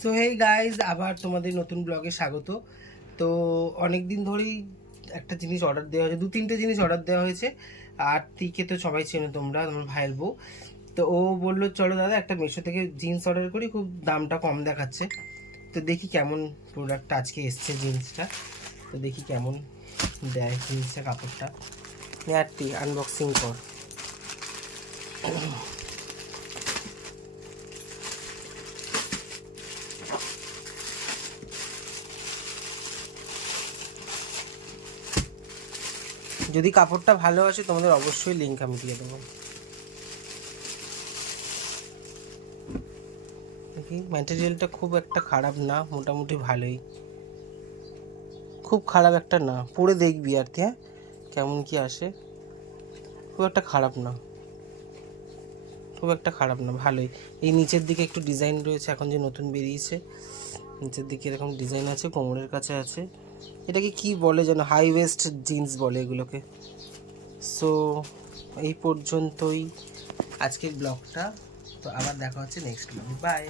So hey guys, আবার তোমাদের নতুন ব্লগে স্বাগত। তো অনেক দিন ধরেই একটা জিনিস অর্ডার দেওয়া হয়েছে, 2-3টে জিনিস অর্ডার দেওয়া হয়েছে। আর টিকে তো সবাই চেনো তোমরা, আমার ভাইয়ের বউ। তো ও বললো চলো দাদা একটা মিশো থেকে জিন্স অর্ডার করি, খুব দামটা কম দেখাচ্ছে। তো দেখি কেমন প্রোডাক্টটা আজকে এসছে জিন্সটা। তো দেখি কেমন দেয় জিন্সটা, কাপড়টা। নেয়ারটি আনবক্সিং কর। যদি কাপড়টা ভালো আসে তোমাদের অবশ্যই লিঙ্ক আমি দিয়ে দেবো। দেখি ম্যাটেরিয়ালটা খুব একটা খারাপ না, মোটামুটি ভালোই, খুব খারাপ একটা না। পরে দেখবি আর কি, হ্যাঁ কেমন কি আসে। খুব একটা খারাপ না, খুব একটা খারাপ না, ভালোই। এই নিচের দিকে একটু ডিজাইন রয়েছে, এখন যে নতুন বেরিয়েছে নিচের দিকে এরকম ডিজাইন আছে, কোমরের কাছে আছে। এটাকে কি বলে যেন, হাই ওয়েস্ট জিন্স বলে এগুলোকে। সো এই পর্যন্তই আজকের ব্লগটা। তো আবার দেখা হচ্ছে নেক্সট ব্লগে। বাই।